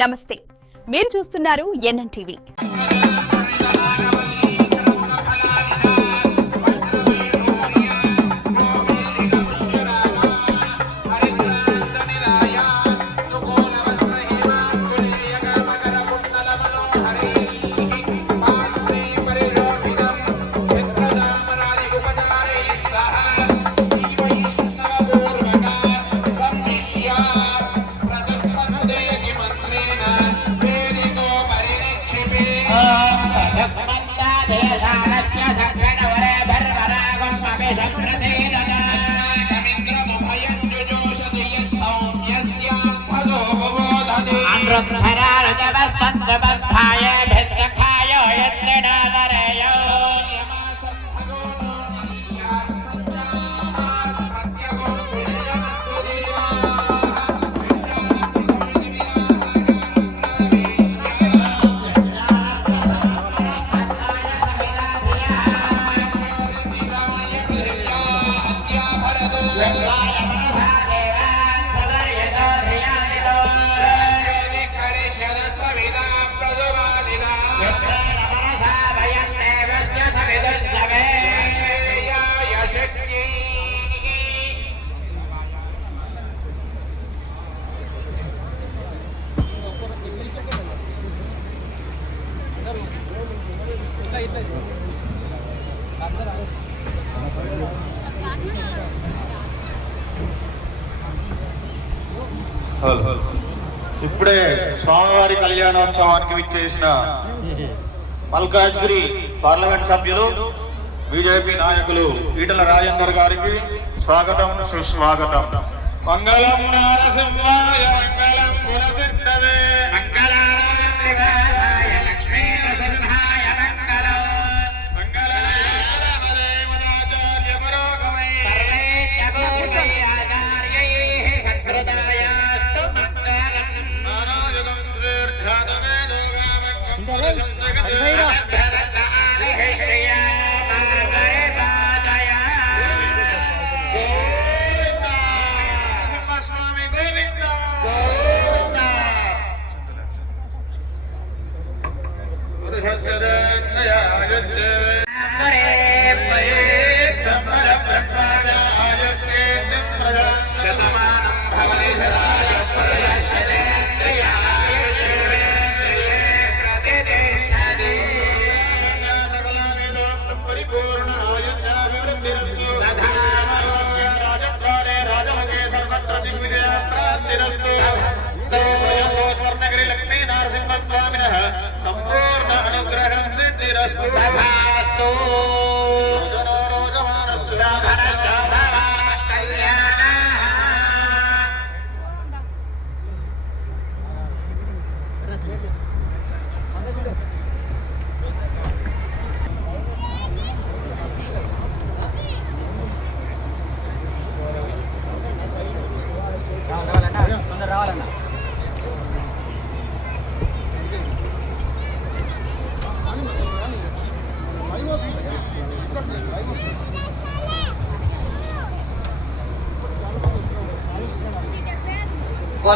నమస్తే, మీరు చూస్తున్నారు ఎన్ఎన్టీవీ. ఇప్పుడే స్వామివారి కళ్యాణోత్సవానికి విచ్చేసిన మల్కాజ్గిరి పార్లమెంట్ సభ్యులు బీజేపీ నాయకులు ఈటల రాజేందర్ గారికి స్వాగతం సుస్వాగతం. మంగళం నారసింహాయ మంగళం గుణసిద్ధవే మంగళాయ లక్ష్మీ నరసింహాయ మంగళం మంగళాచార్య పురోగమై సర్వే ఆచార్యైః సత్కృతాయాస్తు మంగళం నానాయుగం దీర్ఘాదమే దోగామం పురుషం జగద్గురుః శ్రీయా సంపూర్ణ అనుగ్రహం సిద్ధిరస్తు.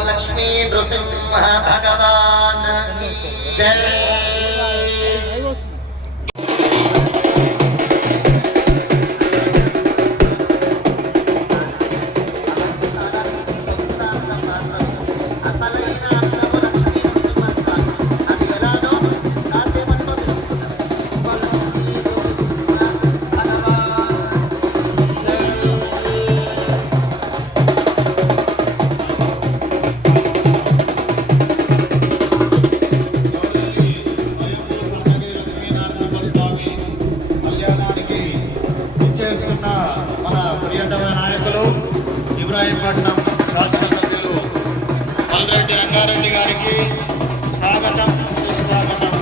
लक्ष्मी नृसिंह भगवान जय। మన ప్రియతమ నాయకులు ఇబ్రాహీంపట్నం శాసనసభ్యులు మల్రెడ్డి రంగారెడ్డి గారికి స్వాగతం సుస్వాగతం.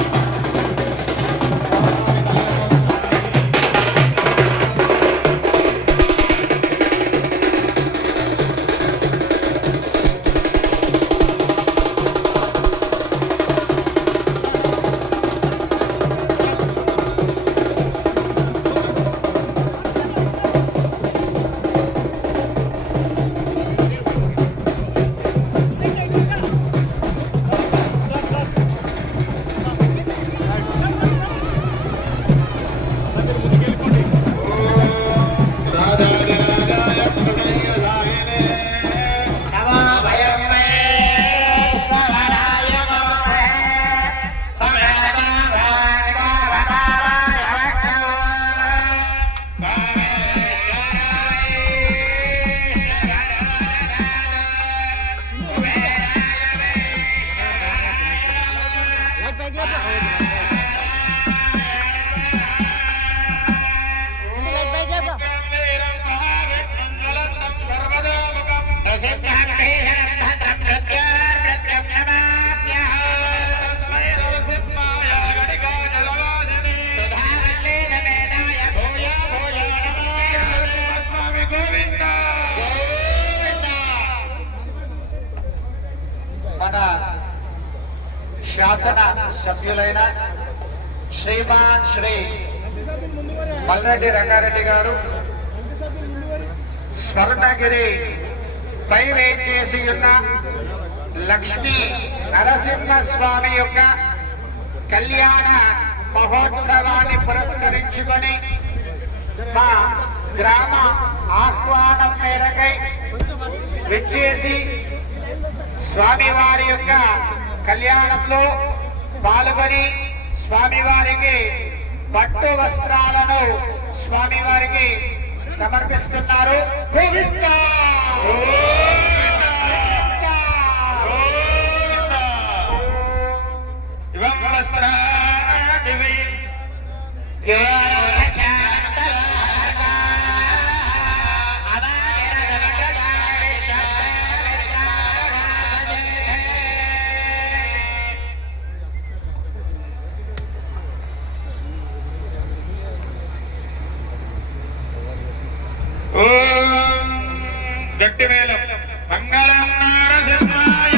శాసన సభ్యులైన శ్రీమాన్ శ్రీ మల్రెడ్డి రంగారెడ్డి గారు స్వర్ణగిరి పై వేచేసి ఉన్న లక్ష్మీ నరసింహస్వామి యొక్క కళ్యాణ మహోత్సవాన్ని పురస్కరించుకొని మా గ్రామ ఆహ్వానం మేరకై విచ్చేసి స్వామివారి యొక్క కళ్యాణంలో పాల్గొని స్వామివారికి పట్టు వస్త్రాలను స్వామివారికి సమర్పిస్తున్నారు. గోవిందా గట్టి మేళం మంగళం నారసింహాయ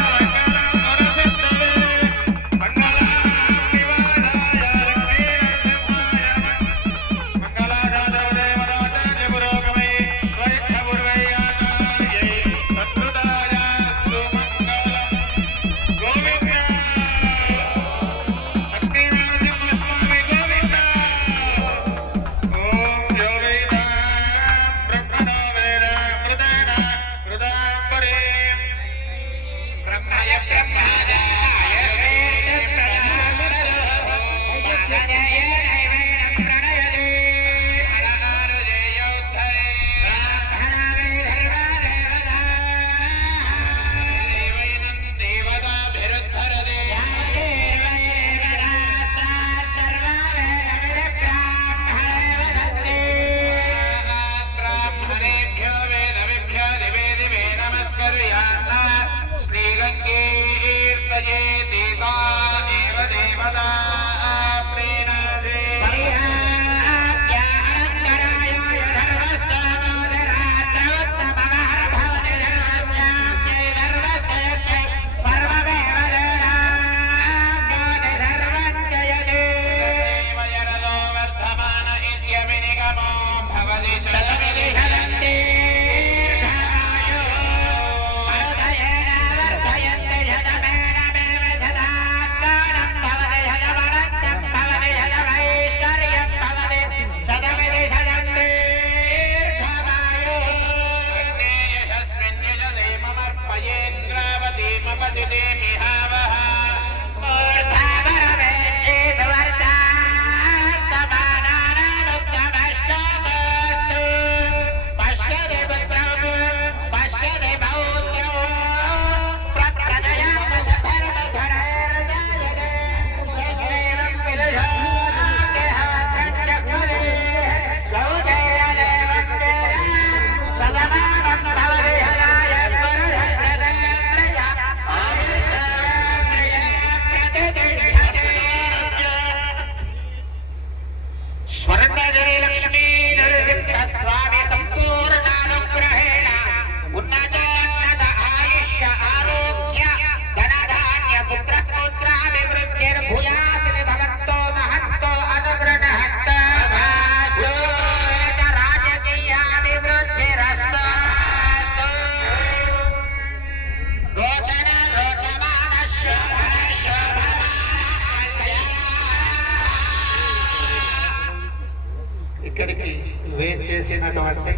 ఇక్కడికి వేచేసినటువంటి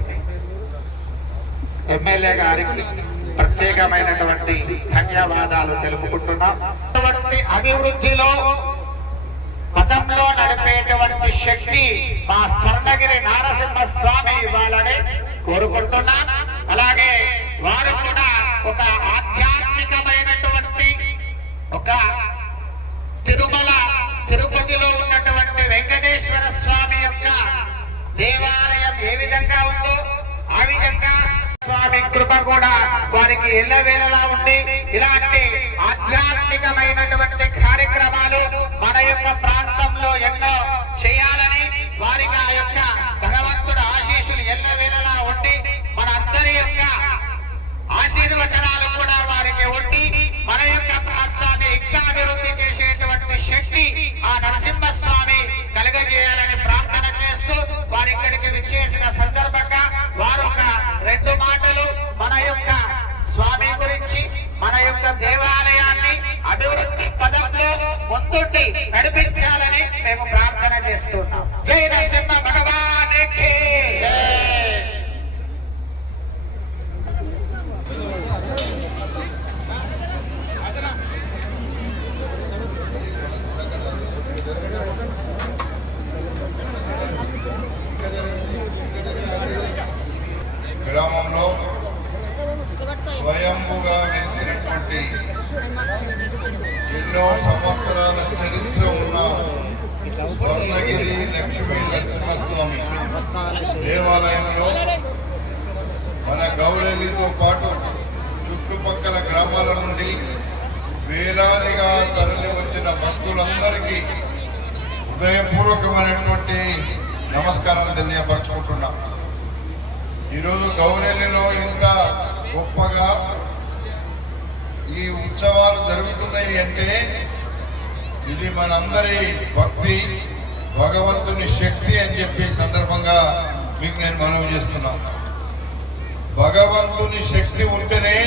ఎమ్మెల్యే గారికి ప్రత్యేకమైనటువంటి ధన్యవాదాలు తెలుపుకుంటున్నాం. అభివృద్ధిలో పథంలో నడిపేటువంటి శక్తి మా స్వర్ణగిరి నారసింహస్వామి ఇవ్వాలని కోరుకుంటున్నా. అలాగే వారు కూడా ఒక ఆధ్యాత్మికమైనటువంటి ఒక తిరుపతిలో ఉన్నటువంటి వెంకటేశ్వర స్వామి యొక్క దేవాలయం ఏ విధంగా ఉందో ఆ విధంగా స్వామి కృప కూడా వారికి ఎల్లవేళలా ఉండి ఇలాంటి ఆధ్యాత్మికమైనటువంటి కార్యక్రమాలు మన యొక్క ప్రాంతంలో ఎన్నో చేయాలని వారికి ఆ యొక్క భగవంతుడు ఆశీస్సులు ఎల్లవేళలా ఉండి మన అందరి యొక్క ఆశీర్వచనాలు కూడా వారికి ఉండి మన యొక్క ప్రాంతాన్ని ఇంకా అభివృద్ధి చేసే ఇక్కడికి విచ్చేసిన సందర్భంగా వారు ఒక 2 మాటలు మన యొక్క స్వామి గురించి, మన యొక్క దేవాలయాన్ని అభివృద్ధి పదంలో ముందుండి నడిపించాలని మేము ప్రార్థన చేస్తున్నాం. జై నరసింహ భగవానికి గ్రామంలో స్వయంభుగా వెలిసినటువంటి ఎన్నో సంవత్సరాల చరిత్ర ఉన్న స్వర్ణగిరి లక్ష్మీ నరసింహస్వామి దేవాలయంలో మన గౌరెల్లితో పాటు చుట్టుపక్కల గ్రామాల నుండి వేలాదిగా తరలి వచ్చిన భక్తులందరికీ హృదయపూర్వకమైనటువంటి నమస్కారం తెలియపరచుకుంటున్నాం. ఈరోజు గౌరెల్లిలో ఇంత గొప్పగా ఈ ఉత్సవాలు జరుగుతున్నాయి అంటే ఇది మనందరి భక్తి, భగవంతుని శక్తి అని చెప్పి సందర్భంగా మీకు నేను మనవి చేస్తున్నాను. భగవంతుని శక్తి ఉంటేనే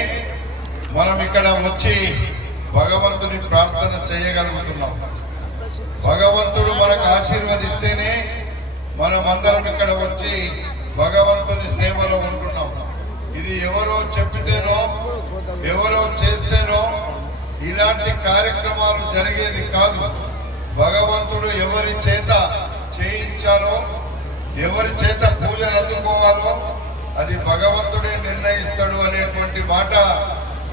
మనం ఇక్కడ వచ్చి భగవంతుని ప్రార్థన చేయగలుగుతున్నాం. భగవంతుడు మనకు ఆశీర్వదిస్తేనే మనమందరం ఇక్కడ వచ్చి భగవంతుని సేవలో ఉంటున్నాం. ఇది ఎవరో చెప్పితేనో ఎవరో చేస్తేనో ఇలాంటి కార్యక్రమాలు జరిగేది కాదు. భగవంతుడు ఎవరి చేత చేయించాలో, ఎవరి చేత పూజలు అందుకోవాలో అది భగవంతుడే నిర్ణయిస్తాడు అనేటువంటి మాట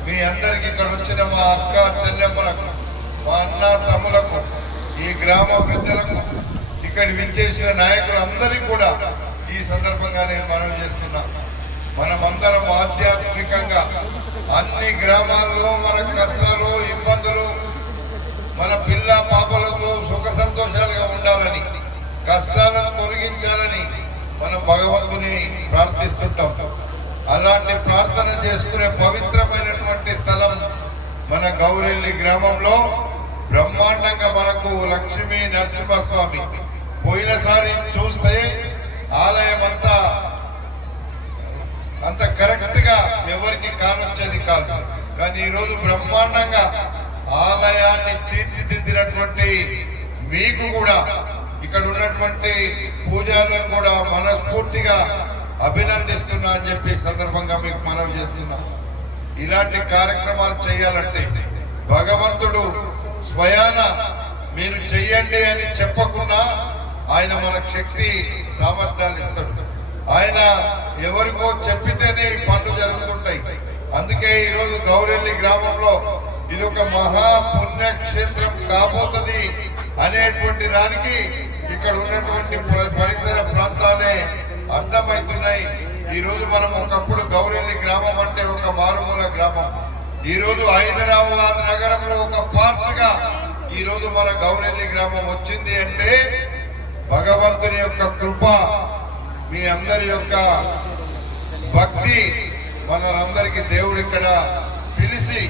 మీ అందరికి ఇక్కడ వచ్చిన మా అక్క చెల్లెమ్మలకు, మా అన్న తమ్ములకు, ఈ గ్రామ పెద్దలకు, ఇక్కడ విచ్చేసిన నాయకులందరికీ కూడా ఈ సందర్భంగా నేను మనవి చేస్తున్నా. మనమందరం ఆధ్యాత్మికంగా అన్ని గ్రామాల్లో మన కష్టాలు, ఇబ్బందులు, మన పిల్ల పాపలకు సుఖ సంతోషాలుగా ఉండాలని, కష్టాలను తొలగించాలని మనం భగవంతుని ప్రార్థిస్తుంటాం. అలాంటి ప్రార్థన చేసుకునే పవిత్రమైనటువంటి స్థలం మన గౌరెల్లి గ్రామంలో బ్రహ్మాండంగా మనకు లక్ష్మీ నరసింహస్వామి. పోయినసారి చూస్తే ఆలయం అంత కరెక్ట్ గా ఎవరికి కానొచ్చేది కాదు. కానీ ఈరోజు బ్రహ్మాండంగా ఆలయాన్ని తీర్చిదిద్దినటువంటి మీకు కూడా, ఇక్కడ ఉన్నటువంటి పూజారులను కూడా మనస్ఫూర్తిగా అభినందిస్తున్నా అని చెప్పి సందర్భంగా మీకు మనవి చేస్తున్నా. ఇలాంటి కార్యక్రమాలు చేయాలంటే భగవంతుడు స్వయాన మీరు చెయ్యండి అని చెప్పకుండా ఆయన మనకు శక్తి సామర్థ్యాలు ఇస్తాడు. ఆయన ఎవరికో చెప్పితేనే ఈ పనులు జరుగుతుంటాయి. అందుకే ఈరోజు గౌరెల్లి గ్రామంలో ఇది ఒక మహా పుణ్యక్షేత్రం కాబోతుంది అనేటువంటి దానికి ఇక్కడ ఉన్నటువంటి పరిసర ప్రాంతాలే అర్థమవుతున్నాయి. ఈ రోజు మనం ఒకప్పుడు గౌరెల్లి గ్రామం అంటే ఒక మారుమూల గ్రామం. ఈ రోజు హైదరాబాద్ నగరంలో ఒక పార్ట్ గా ఈ రోజు మన గౌరెల్లి గ్రామం వచ్చింది అంటే భగవంతుని యొక్క కృప, మీ అందరి యొక్క భక్తి, మనందరికీ దేవుడు ఇక్కడ పిలిచి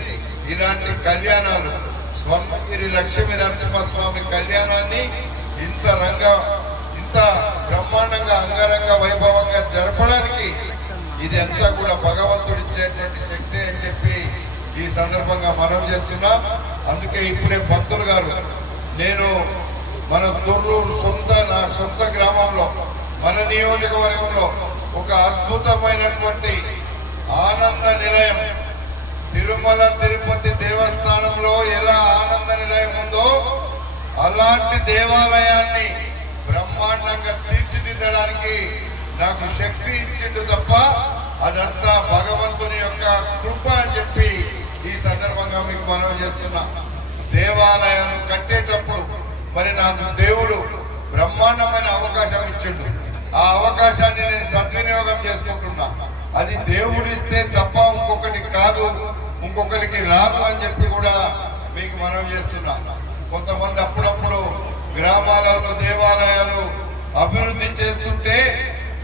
ఇలాంటి కళ్యాణాలు, స్వర్ణగిరి లక్ష్మీ నరసింహస్వామి కళ్యాణాన్ని ఇంత బ్రహ్మాండంగా అంగరంగ వైభవంగా జరపడానికి ఇది అంతా కూడా భగవంతుడు ఇచ్చేటువంటి శక్తి అని చెప్పి ఈ సందర్భంగా మనం చేస్తున్నాం. అందుకే ఇప్పుడే భక్తులు గారు, నేను మన తొర్రూరు నా సొంత గ్రామంలో, మన నియోజకవర్గంలో ఒక అద్భుతమైనటువంటి ఆనంద నిలయం, తిరుమల తిరుపతి దేవస్థానంలో ఎలా ఆనంద నిలయం ఉందో అలాంటి దేవాలయాన్ని బ్రహ్మాండంగా తీర్చిదిద్దడానికి నాకు శక్తి ఇచ్చిండు తప్ప అదంతా భగవంతుని యొక్క కృప అని చెప్పి ఈ సందర్భంగా మీకు మనవి చేస్తున్నా. దేవాలయాన్ని కట్టేటప్పుడు మరి నాకు దేవుడు బ్రహ్మాండమైన అవకాశం ఇచ్చిండు. ఆ అవకాశాన్ని నేను సద్వినియోగం చేసుకుంటున్నా. అది దేవుడిస్తే తప్ప ఇంకొకటి కాదు, ఇంకొకరికి రాదు అని చెప్పి కూడా మీకు మనవి చేస్తున్నా. కొంతమంది అప్పుడప్పుడు గ్రామాలలో దేవాలయాలు అభివృద్ధి చేస్తుంటే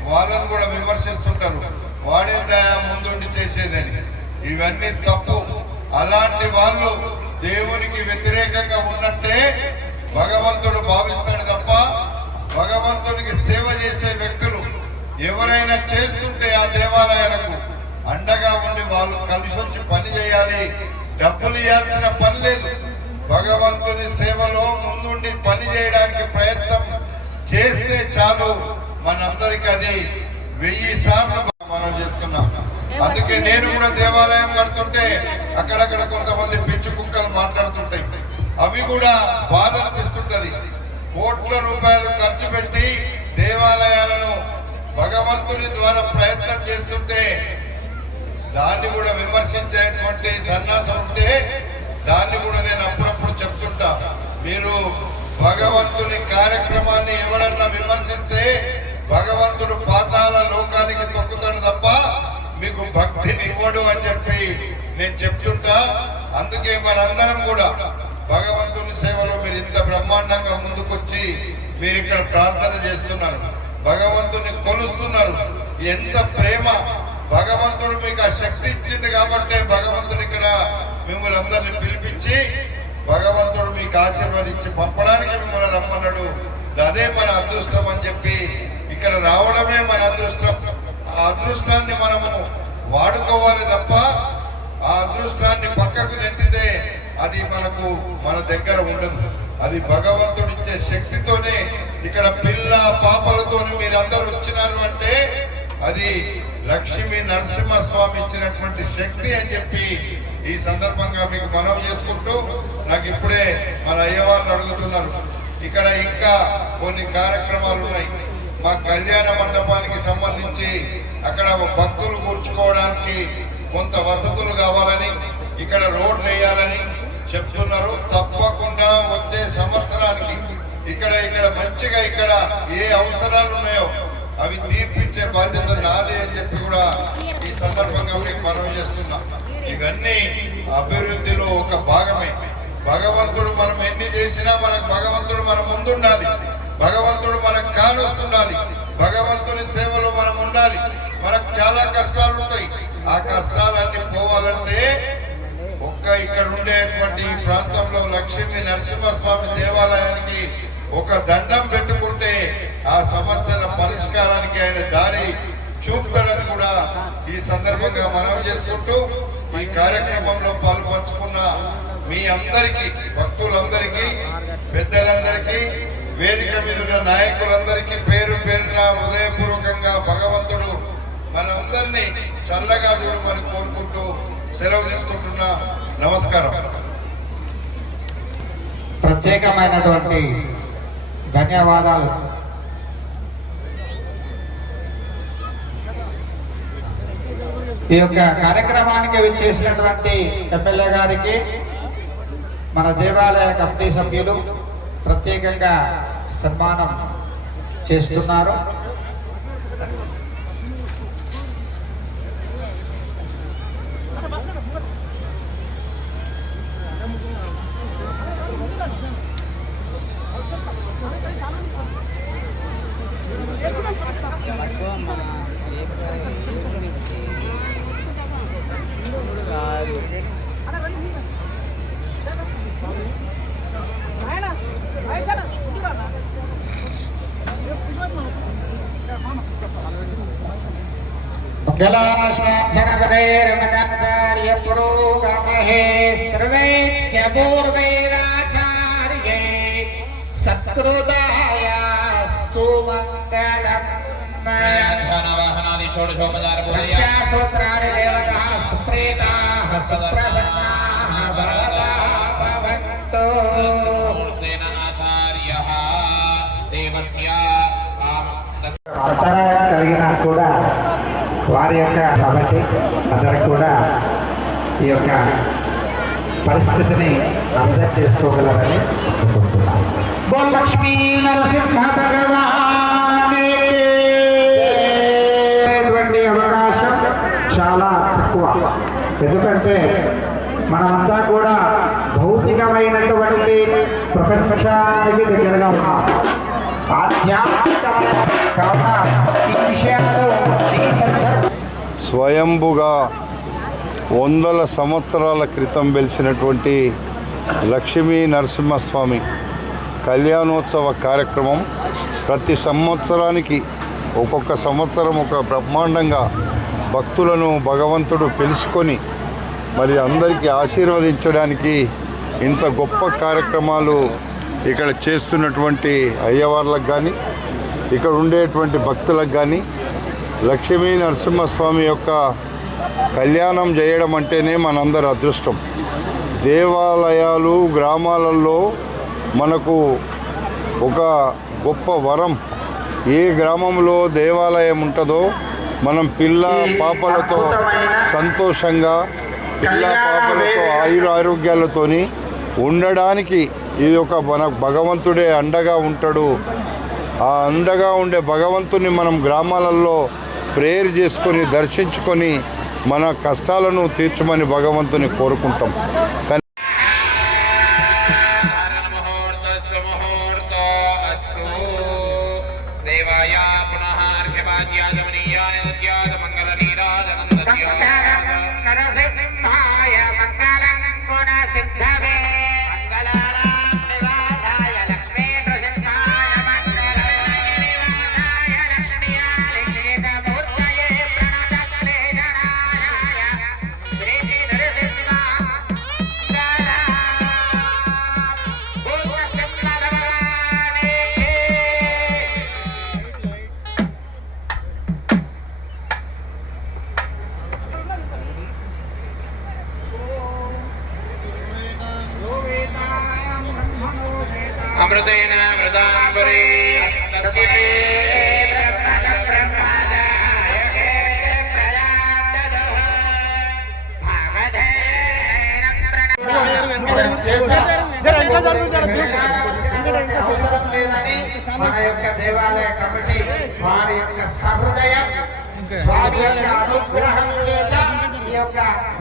వాళ్ళని కూడా విమర్శిస్తుంటారు, వాడే ముందుండి చేసేదని. ఇవన్నీ తప్పు. అలాంటి వాళ్ళు దేవునికి వ్యతిరేకంగా ఉన్నట్టే భగవంతుడు భావిస్తాడు తప్ప భగవంతునికి సేవ చేసే వ్యక్తులు ఎవరైనా చేస్తుంటే ఆ దేవాలయాలకు అండగా ఉండి వాళ్ళు కలిసి వచ్చి పని చేయాలి. డబ్బులు ఇవ్వాల్సిన పని లేదు. భగవంతుని సేవలో ముందుండి పని చేయడానికి ప్రయత్నం చేస్తే చాలు. మనందరికి అది 1000 సార్లు మనం చేస్తున్నాం. అందుకే నేను కూడా దేవాలయం కడుతుంటే అక్కడక్కడ కొంతమంది పిచ్చి కుక్కలు మాట్లాడుతుంటాయి. అవి కూడా బాధ అనిపిస్తుంటది. కోట్ల రూపాయలు ఖర్చు పెట్టి దేవాలయాలను భగవంతుని ద్వారా ప్రయత్నం చేస్తుంటే దాన్ని కూడా విమర్శించేటువంటి సన్నాసం ఉంటే దాన్ని కూడా నేను అప్పుడప్పుడు చెప్తుంటా. మీరు భగవంతుని కార్యక్రమాన్ని ఎవరన్నా విమర్శిస్తే భగవంతుడు పాతాళ లోకానికి తొక్కుతాడు తప్ప మీకు భక్తిని ఇవ్వడు అని చెప్పి నేను చెప్తుంటా. అందుకే మనందరం కూడా భగవంతుని సేవలో మీరు ఇంత బ్రహ్మాండంగా ముందుకొచ్చి మీరు ఇక్కడ ప్రార్థన చేస్తున్నారు, భగవంతుని కొలుస్తున్నారు. ఎంత ప్రేమ! భగవంతుడు మీకు ఆ శక్తి ఇచ్చింది కాబట్టి భగవంతుడు ఇక్కడ మిమ్మల్ని అందరినీ పిలిపించి భగవంతుడు మీకు ఆశీర్వదించి పంపడానికి మిమ్మల్ని రమ్మన్నాడు. అదే మన అదృష్టం అని చెప్పి ఇక్కడ రావడమే మన అదృష్టం. ఆ అదృష్టాన్ని మనము వాడుకోవాలి తప్ప ఆ అదృష్టాన్ని పక్కకు నెట్టితే అది మన దగ్గర ఉండదు. అది భగవంతుడు ఇచ్చే శక్తితోనే ఇక్కడ పిల్ల పాపలతోనే మీరందరూ వచ్చినారు అంటే అది లక్ష్మీ నరసింహస్వామి ఇచ్చినటువంటి శక్తి అని చెప్పి ఈ సందర్భంగా మీకు మనవి చేసుకుంటూ, నాకు ఇప్పుడే మన అయ్యవాళ్ళు అడుగుతున్నారు, ఇక్కడ ఇంకా కొన్ని కార్యక్రమాలు ఉన్నాయి. మా కళ్యాణ మండపానికి సంబంధించి అక్కడ భక్తులు కూర్చుకోవడానికి కొంత వసతులు కావాలని, ఇక్కడ రోడ్లు వేయాలని చెప్తున్నారు. తప్పకుండా వచ్చే సంవత్సరానికి ఇక్కడ మంచిగా ఇక్కడ ఏ అవసరాలు ఉన్నాయో అవి తీర్పిచ్చే బాధ్యత నాది అని చెప్పి కూడా ఈ సందర్భంగా మీకు మనవి చేస్తున్నా. ఇవన్నీ అభివృద్ధిలో ఒక భాగమే. భగవంతుడు మనం ఎన్ని చేసినా భగవంతుడు మన ముందుండాలి, భగవంతుడు మనకు కానొస్తుండాలి, భగవంతుని సేవలో మనం ఉండాలి. మనకు చాలా కష్టాలు ఉంటాయి. ఆ కష్టాలన్నీ పోవాలంటే ఇక్కడ ఉండేటువంటి ఈ ప్రాంతంలో లక్ష్మీ నరసింహస్వామి దేవాలయానికి ఒక దండం పెట్టుకుంటే ఆ సమస్యల పరిష్కారానికి ఆయన దారి చూపుతాడని కూడా ఈ సందర్భంగా మనవి చేసుకుంటూ, ఈ కార్యక్రమంలో పాల్పంచుకున్న మీ అందరికీ, భక్తులందరికీ, పెద్దలందరికీ, వేదిక మీద ఉన్న నాయకులందరికీ పేరు పేరున హృదయపూర్వకంగా భగవంతుడు మనందరినీ చల్లగా చూడమని కోరుకుంటూ సెలవు తీసుకుంటున్నా. నమస్కారం. ప్రత్యేకమైనటువంటి ధన్యవాదాలు. ఈ యొక్క కార్యక్రమానికి విచ్చేసినటువంటి ఎమ్మెల్యే గారికి, మన దేవాలయ కమిటీ సభ్యులు ప్రత్యేకంగా సన్మానం చేస్తున్నారు. पुरोगमहे सर्वेस्य पूर्वैराचार्ये सत्कृदायास्तु मङ्गलम्। सूत्राणि देवताः सुप्रीताः सुप्रसन्नाः भगवताः भवन्तु। आचार्यः देवस्य కలిగినా కూడా వారి యొక్క కాబట్టి అందరికి కూడా ఈ యొక్క పరిస్థితిని అర్థం చేసుకోగలరని అనుకుంటున్నాను. లక్ష్మీ నరసింహ భగవానికి అవకాశం చాలా తక్కువ. ఎందుకంటే మనమంతా కూడా భౌతికమైనటువంటి ప్రపంచానికి దగ్గరగా ఉన్నాం. ఆధ్యాత్మికమైన కావున ఈ విషయాలు స్వయంభుగా వందల సంవత్సరాల క్రితం వెలిసినటువంటి లక్ష్మీ నరసింహస్వామి కళ్యాణోత్సవ కార్యక్రమం ప్రతి సంవత్సరానికి ఒక్కొక్క సంవత్సరం ఒక బ్రహ్మాండంగా భక్తులను భగవంతుడు పిలుచుకొని మరి అందరికీ ఆశీర్వదించడానికి ఇంత గొప్ప కార్యక్రమాలు ఇక్కడ చేస్తున్నటువంటి అయ్యవార్లకు కానీ ఇక్కడ ఉండేటువంటి భక్తులకు కానీ లక్ష్మీ నరసింహస్వామి యొక్క కళ్యాణం చేయడం అంటేనే మనందరి అదృష్టం. దేవాలయాలు గ్రామాలలో మనకు ఒక గొప్ప వరం. ఏ గ్రామంలో దేవాలయం ఉంటుందో మనం పిల్ల పాపలతో సంతోషంగా పిల్ల పాపలతో ఆయురారోగ్యాలతోని ఉండడానికి ఇది ఒక మన భగవంతుడే అండగా ఉంటాడు. ఆ అండగా ఉండే భగవంతుని మనం గ్రామాలలో ప్రేయర్ చేసుకొని దర్శించుకొని మన కష్టాలను తీర్చమని భగవంతుని కోరుకుంటాం. కానీ అమృతేన మృదాంబరే మన యొక్క దేవాలయ కమిటీ వారి యొక్క సహృదయం స్వామి యొక్క అనుగ్రహం చేత ఈ యొక్క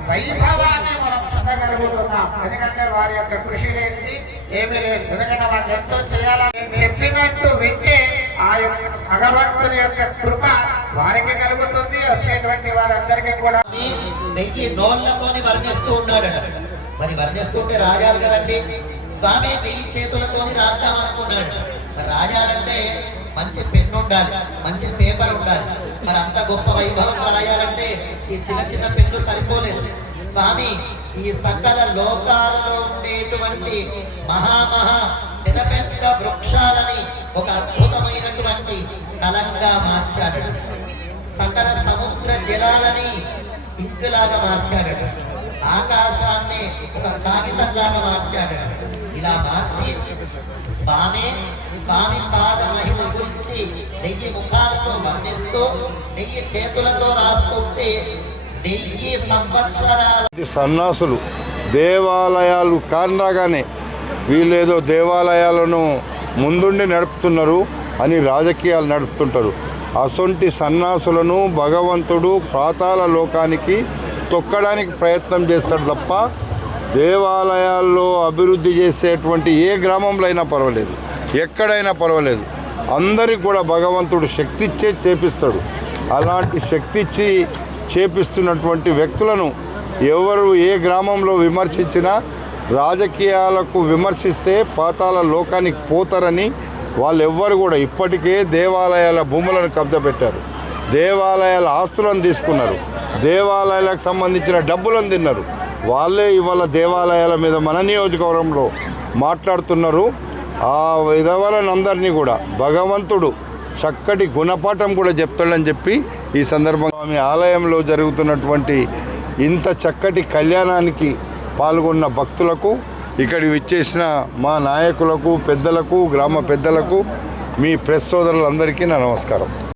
వైభవాన్ని మనం చూడగలుగుతున్నాం. ఎందుకంటే వారి యొక్క కృషి లేనిది ఏమీ లేదు. ఎందుకంటే వాళ్ళు ఎంతో చేయాలని చెప్పినట్టు వింటే ఆ యొక్క భగవంతుని యొక్క కృప వారికి కలుగుతుంది. వచ్చేటువంటి వారందరికీ కూడా 1000 నోళ్లతోని వర్ణిస్తూ ఉన్నాడట. మరి వర్ణిస్తుంటే రాజాలు కదండి, స్వామి 1000 చేతులతోని రాద్దాం అనుకున్నాడు. మరి రాయాలంటే మంచి పెన్ను ఉండాలి, మంచి పేపర్ ఉండాలి. మరి అంత గొప్ప వైభవం రాయాలంటే ఈ చిన్న చిన్న పెన్ను సరిపోలేదు. స్వామి ఈ సకల లోకాలలో ఉండేటువంటి మహామహా పెద్ద పెద్ద వృక్షాలని ఒక అద్భుతమైనటువంటి కలంగా మార్చాడు. సకల సముద్ర జలాలని ఇంకులాగా మార్చాడు. ఆకాశాన్ని ఒక కాగితంలాగా మార్చాడు. ఇలా మార్చి స్వామి పాద మహిమ గురించి 1000 ముఖాలతో వర్ణిస్తూ 1000 చేతులతో రాస్తుంటే 1000 సంవత్సరాల సన్నాసులు దేవాలయాలు కానరాగానే వీళ్ళేదో దేవాలయాలను ముందుండి నడుపుతున్నారు అని రాజకీయాలు నడుపుతుంటారు. అసొంటి సన్నాసులను భగవంతుడు పాతాళ లోకానికి తొక్కడానికి ప్రయత్నం చేస్తాడు తప్ప దేవాలయాల్లో అభివృద్ధి చేసేటువంటి ఏ గ్రామంలో అయినా పర్వాలేదు, ఎక్కడైనా పర్వాలేదు, అందరికి కూడా భగవంతుడు శక్తి ఇచ్చే చేపిస్తాడు. అలాంటి శక్తి ఇచ్చి చేపిస్తున్నటువంటి వ్యక్తులను ఎవరు ఏ గ్రామంలో విమర్శించినా రాజకీయాలకు విమర్శిస్తే పాతాళ లోకానికి పోతారని వాళ్ళెవ్వరు కూడా ఇప్పటికే దేవాలయాల భూములను కబ్జా పెట్టారు, దేవాలయాల ఆస్తులను తీసుకున్నారు, దేవాలయాలకు సంబంధించిన డబ్బులను తిన్నారు. వాళ్ళే ఇవాళ దేవాలయాల మీద మన నియోజకవర్గంలో మాట్లాడుతున్నారు. ఆ విధవలందరినీ కూడా భగవంతుడు చక్కటి గుణపాఠం కూడా చెప్తాడని చెప్పి ఈ సందర్భంగా మీ ఆలయంలో జరుగుతున్నటువంటి ఇంత చక్కటి కళ్యాణానికి పాల్గొన్న భక్తులకు, ఇక్కడికి విచ్చేసిన మా నాయకులకు, పెద్దలకు, గ్రామ పెద్దలకు, మీ ప్రెస్ సోదరులందరికీ నా నమస్కారం.